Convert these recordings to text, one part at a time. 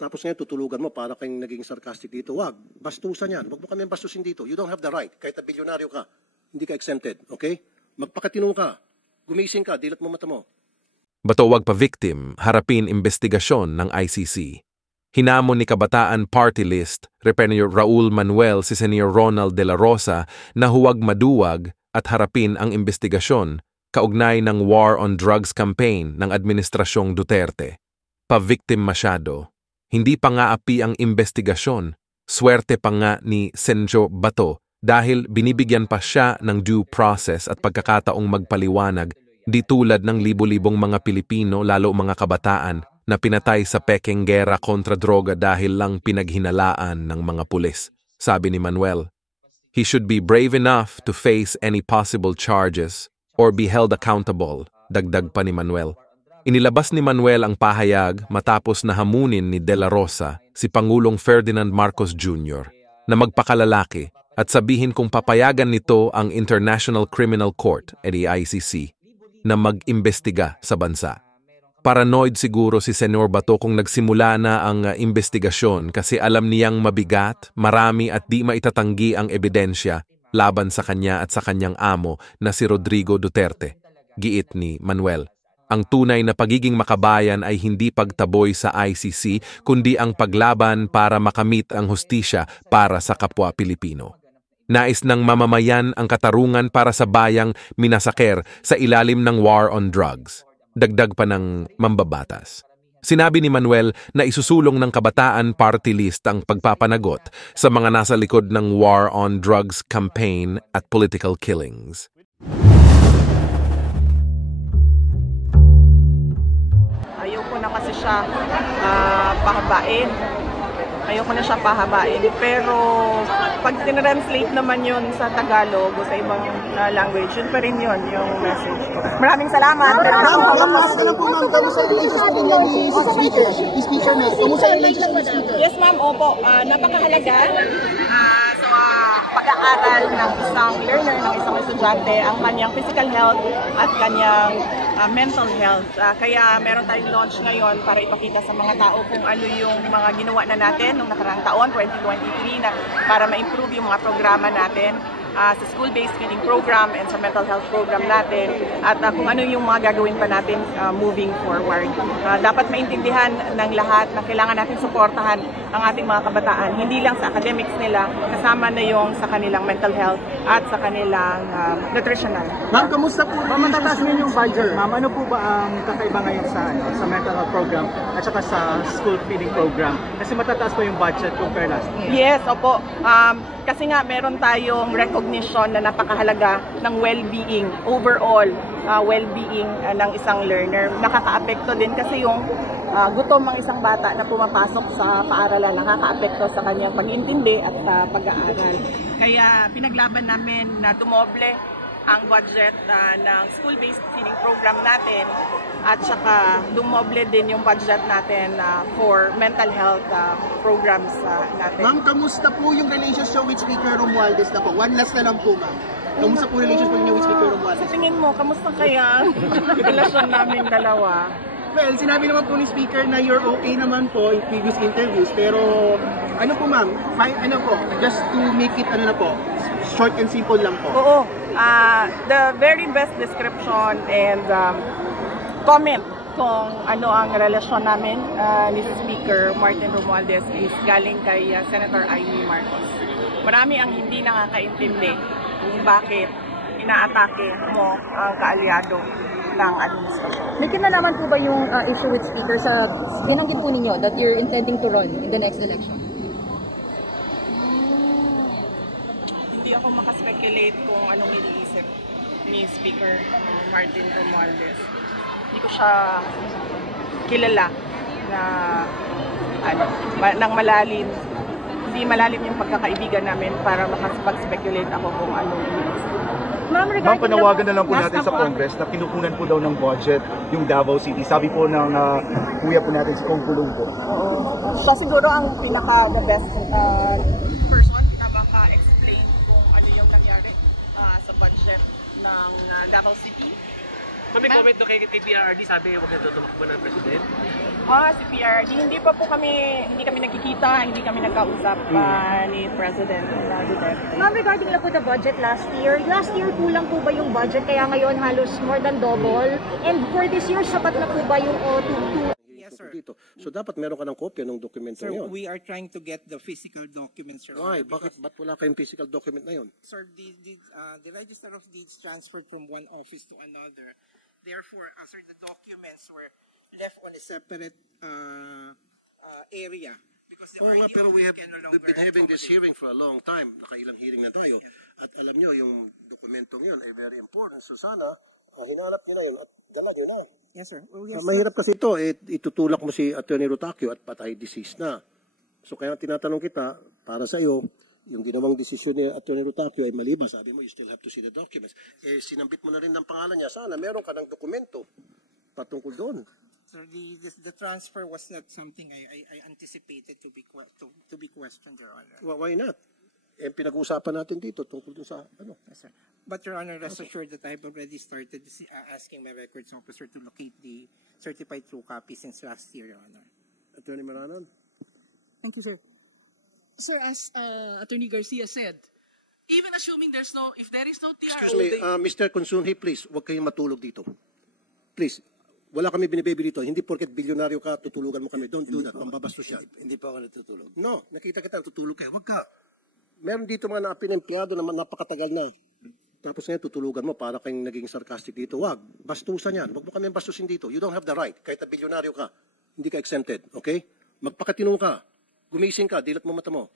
Tapos ngayon tutulugan mo para kayong naging sarcastic dito. Wag, bastusan yan. Wag mo kami bastusin dito. You don't have the right. Kahit na bilyonaryo ka, hindi ka exempted. Okay? Magpakatino ka. Gumising ka, dilat mo mata mo. Bato wag pa victim, harapin investigasyon ng ICC. Hinamon ni Kabataan Party List, Representative Raul Manuel si Senior Ronald de la Rosa na huwag maduwag at harapin ang investigasyon kaugnay ng War on Drugs campaign ng Administrasyong Duterte. Pa-victim masyado. Hindi pa nga api ang investigasyon, swerte pa nga ni Senjo Bato dahil binibigyan pa siya ng due process at pagkakataong magpaliwanag di tulad ng libo-libong mga Pilipino lalo mga kabataan na pinatay sa pekeng gera kontra droga dahil lang pinaghinalaan ng mga pulis, sabi ni Manuel. He should be brave enough to face any possible charges or be held accountable, dagdag pa ni Manuel. Inilabas ni Manuel ang pahayag matapos na hamunin ni De La Rosa si Pangulong Ferdinand Marcos Jr. na magpakalalaki at sabihin kung papayagan nito ang International Criminal Court, ICC, na mag-imbestiga sa bansa. Paranoid siguro si Senyor Bato kung nagsimula na ang investigasyon kasi alam niyang mabigat, marami at di maitatanggi ang ebidensya laban sa kanya at sa kanyang amo na si Rodrigo Duterte. Giit ni Manuel. Ang tunay na pagiging makabayan ay hindi pagtaboy sa ICC, kundi ang paglaban para makamit ang hustisya para sa kapwa Pilipino. Nais ng mamamayan ang katarungan para sa bayang minasaker sa ilalim ng war on drugs. Dagdag pa ng mambabatas. Sinabi ni Manuel na isusulong ng Kabataan Party List ang pagpapanagot sa mga nasa likod ng war on drugs campaign at political killings. Ayoko na kasi siya pahabain. Ayoko na siya pahabain. Pero pag tinranslate naman yun sa Tagalog o sa ibang language, yun pa rin yun, yung message ko. Maraming salamat. Yes ma'am, opo. Napakahalaga. Pag-aaral ng isang learner, ng isang estudyante, ang kanyang physical health at kanyang mental health. Kaya meron tayong launch ngayon para ipakita sa mga tao kung ano yung mga ginawa na natin noong nakaraang taon, 2023, na para ma-improve yung mga programa natin sa school-based feeding program and sa mental health program natin at kung ano yung mga gagawin pa natin moving forward. Dapat maintindihan ng lahat na kailangan natin suportahan ang ating mga kabataan, hindi lang sa academics nila, kasama na yung sa kanilang mental health at sa kanilang nutritional. Ma'am, kamusta po? Ma'am, matataas ngayon yung budget. Ma'am, ano po ba ang kakaiba ngayon sa mental health program at saka sa school feeding program? Kasi matataas po yung budget compare last year. Yes, opo. Kasi nga meron tayong recognition na napakahalaga ng well-being, overall well-being ng isang learner. Nakaka-apekto din kasi yung gutom ang isang bata na pumapasok sa paaralan, nakaka-apekto sa kanyang pag-intindi at pag-aaral. Kaya pinaglaban namin na dumoble ang budget ng school-based feeding program natin at saka dumoble din yung budget natin for mental health programs natin. Ma'am, kamusta po yung relationship with Speaker Romualdez na po? One last na lang po, ma'am. Kamusta po relationship niyo with Speaker Romualdez? Sa tingin mo, kamusta kaya relasyon namin dalawa? Well, sinabi naman po ni Speaker na you're okay naman po in previous interviews, pero ano po ma'am, just to make it short and simple lang po. Oo. The very best description and comment kung ano ang relasyon namin ni Speaker Martin Romualdez is galing kay Senator Amy Marcos. Marami ang hindi nakakaintindi kung bakit inaatake mo ang kaalyado ng administrasyon. May kinalaman po ba yung issue with Speaker sa binanggit po ninyo that you're intending to run in the next election? Hindi ako makaspekulate kung anong iniisip ni Speaker Martin Romualdez. Hindi ko siya kilala na nang malalim. Hindi malalim yung pagkakaibigan namin para makapag-speculate ako kung anong iniisip. Ma'am, panawagan na lang po natin sa Congress na kinukunan po daw ng budget yung Davao City. Sabi po ng kuya po natin si Kong Pulong po. Oo. Siya siguro ang the best person na maka-explain kung ano yung nangyari sa budget ng Davao City. May comment doon kay PRRD, sabi huwag na tumakbo ng president. Si PRRD, hindi kami nagkikita, hindi kami nagkausap ni President Duterte. Ma'am, regarding lang po the budget last year kulang po ba yung budget kaya ngayon halos more than double? And for this year, sapat na po ba yung Yes, sir. Dito. So dapat meron ka ng kopya ng dokumento Sir, yun. we are trying to get the physical documents, Your Why? Honor, because- Ba't wala kayong physical document na yun? Sir, the Register of Deeds transferred from one office to another. Therefore, sir, the documents were left on a separate area because the Oo nga, RD pero office can no we've longer been having this accommodate. hearing for a long time. Nakailang hearing na tayo. At alam nyo, yung dokumentong yun ay very important. So sana, hinanap nyo na yun at dala nyo na. Yes, sir. Well, yes, Mahirap kasi ito, itutulak mo si Atty. Rotakio at patay disease na. So kaya tinatanong kita, para sa iyo, yung ginawang desisyon ni Atty. Rotakio ay mali ba? Sabi mo, you still have to see the documents. Sinambit mo na rin ng pangalan niya. Sana meron ka ng dokumento patungkol doon. Sir, the transfer was not something I anticipated to be questioned, Your Honor. Why not? Pinag-uusapan natin dito tungkol dun sa ano. Yes, sir. But Your Honor, rest assured that I've already started asking my records officer to locate the certified true copy since last year, Your Honor. Attorney Maranan? Thank you, sir. Sir, as Attorney Garcia said, even assuming if there is no TRO... Excuse me, Mr. Consunhi, please, huwag kayong matulog dito. Please, wala kami binibaby dito. Hindi porket bilyonaryo ka, tutulugan mo kami. Don't do that. Pambabastos yan. Hindi pa ako natutulog. No, nakita kita, tutulog kayo. Huwag ka. Meron dito mga napinempyado na napakatagal na. Tapos ngayon, tutulugan mo para kayong naging sarcastic dito. Huwag. Bastusan yan. Huwag mo kami bastusin dito. You don't have the right. Kahit na bilyonaryo ka, hindi ka exempted. Okay? Magpakatino ka. Gumising ka. Dilat mo mata mo.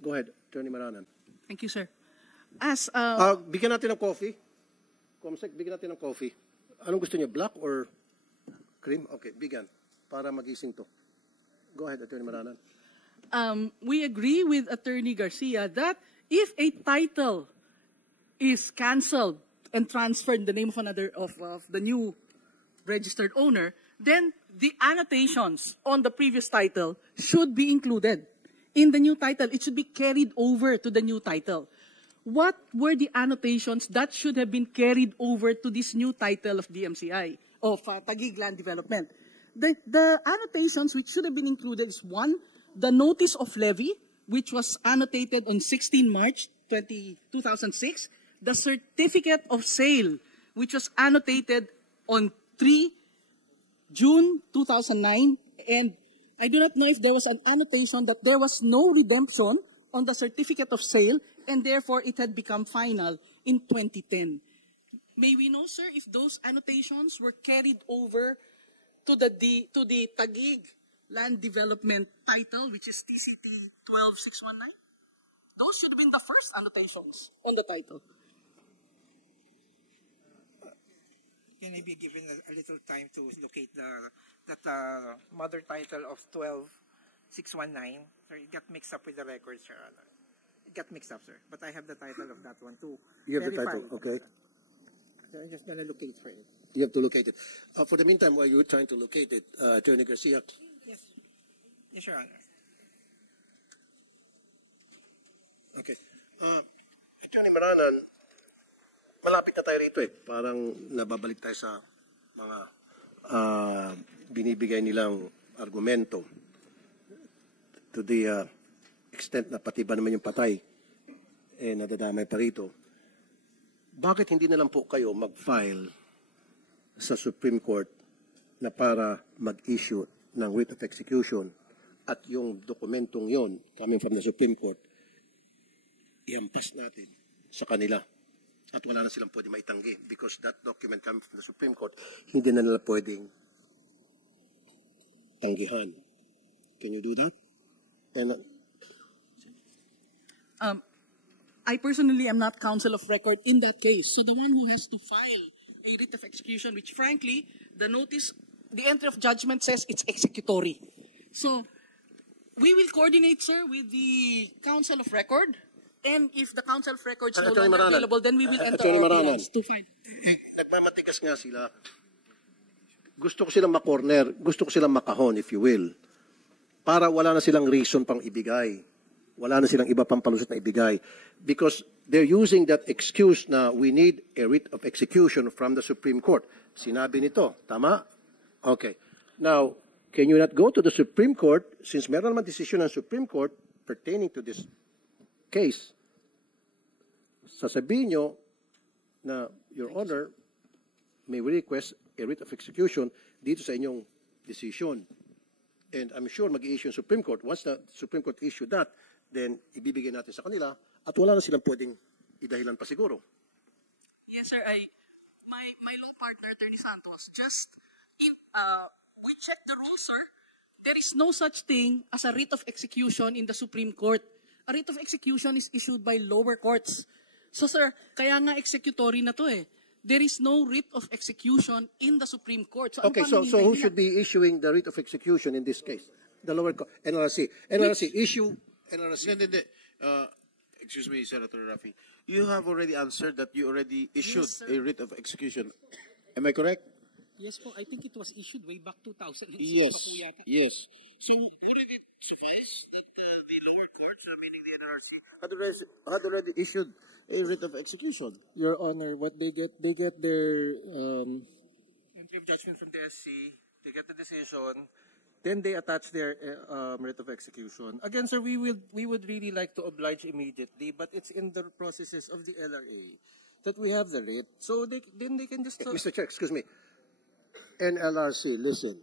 Go ahead, Attorney Maranan. Thank you, sir. As bigyan natin ng coffee. Comsec, bigyan natin ng coffee. Anong gusto niyo? Black or cream? Okay, bigyan. Para magising to. Go ahead, Attorney Maranan. we agree with Attorney Garcia that if a title is canceled and transferred in the name of another of the new registered owner, then the annotations on the previous title should be included in the new title. It should be carried over to the new title. What were the annotations that should have been carried over to this new title of DMCI, of Taguig Land Development? The annotations which should have been included is one, the notice of levy, which was annotated on 16 March 2006, the certificate of sale, which was annotated on 3 June 2009, and I do not know if there was an annotation that there was no redemption on the certificate of sale, and therefore it had become final in 2010. May we know, sir, if those annotations were carried over to the Taguig Land Development title, which is TCT 12619? Those should have been the first annotations on the title. Can I be given a little time to locate that mother title of 12619? Sir, it got mixed up with the records, Your Honor. It got mixed up, sir. But I have the title of that one too. You have the title, okay. So I'm just gonna locate for it. You have to locate it. For the meantime, while you're trying to locate it, Attorney Garcia. Yes. Yes, Your Honor. Okay. Attorney Maranan, malapit na tayo rito eh. Parang nababalik tayo sa mga binibigay nilang argumento to the extent na pati ba naman yung patay nadadamay pa rito. Bakit hindi na lang po kayo mag-file sa Supreme Court na para mag-issue ng writ of execution at yung dokumentong yon coming from the Supreme Court iampas natin sa kanila at wala na silang pwede maitanggi because that document coming from the Supreme Court hindi na nila pwedeng tanggihan. Can you do that? And I personally am not counsel of record in that case. So the one who has to file a writ of execution, which frankly, the notice, the entry of judgment says it's executory. So we will coordinate, sir, with the counsel of record. And if the counsel of record is no longer available, then we will enter our PLs to find. Nagmamatigas nga sila. Gusto ko silang makorner, gusto ko silang makahon, if you will. Para wala na silang reason pang ibigay wala na silang iba pang palusot na ibigay. Because they're using that excuse na we need a writ of execution from the Supreme Court. Sinabi nito, tama? Okay. Now, can you not go to the Supreme Court, since meron naman desisyon ng Supreme Court pertaining to this case, sasabihin nyo na, Your Honor, may we request a writ of execution dito sa inyong decision. And I'm sure mag-i-issue yung Supreme Court. Once the Supreme Court issue that, then ibibigay natin sa kanila at wala na silang pwedeng idahilan pa siguro. Yes, sir. My law partner, Attorney Santos, we checked the rules, sir. There is no such thing as a writ of execution in the Supreme Court. A writ of execution is issued by lower courts. So, sir, kaya nga executory na to eh. There is no writ of execution in the Supreme Court. So, Okay, so who should be issuing the writ of execution in this case? The lower court, NLRC. NLRC, issue, NLRC. Hindi. Excuse me, Senator Rafi. You have already answered that you already issued a writ of execution. Am I correct? Yes po, I think it was issued way back 2006 Yes. pa po yata. Yes. So, would it suffice that the lower courts, meaning the NRC, had already issued a writ of execution? Your Honor, what they get their Entry of judgment from the SC, they get the decision, then they attach their writ of execution. Again, sir, we would really like to oblige immediately, but it's in the processes of the LRA that we have the writ. So then they can just... Mr. Chair, excuse me. NLRC, listen.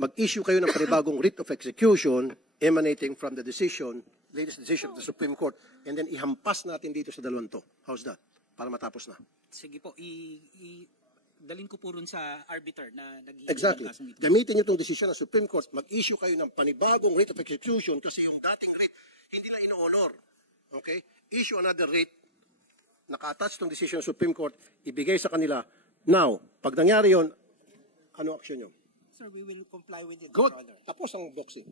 Mag-issue kayo ng panibagong writ of execution emanating from the decision, latest decision of the Supreme Court, and then ihampas natin dito sa dalawang to. How's that? Para matapos na. Sige po, dalhin ko po rin sa arbiter na nag-iisip. Exactly. Gamitin niyo itong decision ng Supreme Court, mag-issue kayo ng panibagong writ of execution kasi yung dating writ, hindi na ino-honor. Okay? Issue another writ, naka-attach itong decision ng Supreme Court, ibigay sa kanila. Now, pag nangyari yun, ano action nyo? Sir, we will comply with it. Good. Tapos ang boxing.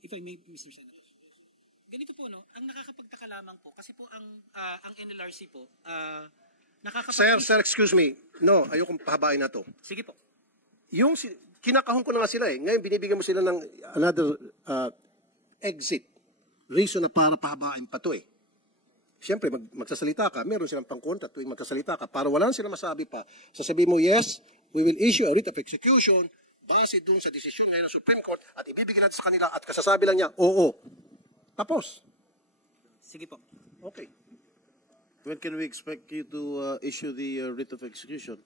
If I may, Mr. Senator. Ganito po, no? Ang nakakapagtaka lamang po, kasi po ang NLRC po, Sir, excuse me. No, ayokong pahabain na to. Sige po. Yung kinakahon ko na nga sila eh. Ngayon binibigyan mo sila ng another exit. Reason na para pahabain pa to eh. Siyempre, magsasalita ka, meron silang pangkontra tuwing magsasalita ka. Para wala silang masabi pa, sasabihin mo, yes, we will issue a writ of execution base dun sa desisyon ngayon ng Supreme Court at ibibigay natin sa kanila at kasasabi lang niya, oo. Tapos. Sige po. Okay. When can we expect you to issue the writ of execution?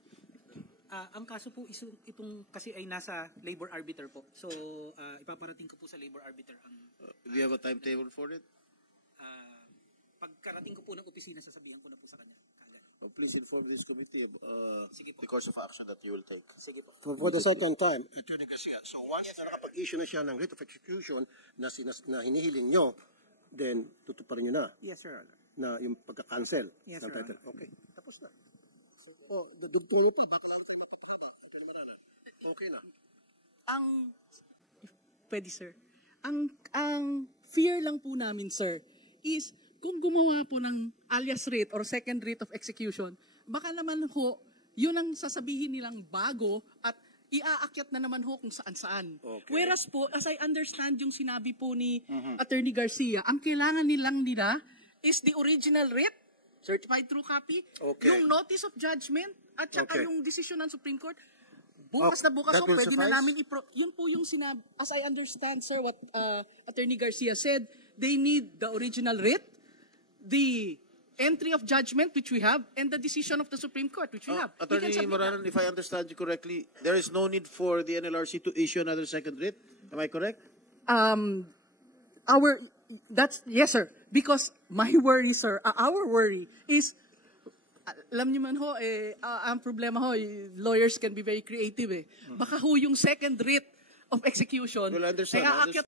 Ang kaso po, itong kasi ay nasa labor arbiter po. So, ipaparating ko po sa labor arbiter ang... Do you have a timetable for it? Pagkarating ko po ng opisina, sasabihan ko na po sa kanya. Please inform this committee of the course of action that you will take. Sige po. For the second time, Attorney Garcia, so once na nakapag-issue na siya ng writ of execution na hinihiling nyo, then tutuparin nyo na. Yes, sir. Na yung pagka-cancel. Yes, ng sir. title. Okay. Tapos na. Dugtong nyo pa. Baka lang tayo mapapahaba. Okay na. Pwede, sir. Ang fear lang po namin, sir, is kung gumawa po ng alias writ or second writ of execution, baka naman ho, yun ang sasabihin nilang bago at iaakyat na naman ho kung saan-saan. Okay. Whereas po, as I understand yung sinabi po ni Attorney Garcia, ang kailangan nila is the original writ, certified true copy, Okay. yung notice of judgment, at saka yung decision ng Supreme Court. Bukas na bukas that po, will pwede na suffice? namin yun po yung sinabi, as I understand, sir, what Attorney Garcia said, they need the original writ, the entry of judgment, which we have, and the decision of the Supreme Court, which we have. We can Attorney submit Moranan, if I understand you correctly, there is no need for the NLRC to issue another second writ. Am I correct? Yes, sir. Because my worry, sir, our worry is, alam niyo man ho, ang problema ho, lawyers can be very creative eh. Baka ho yung second writ of execution, Well, I understand. ay aakyat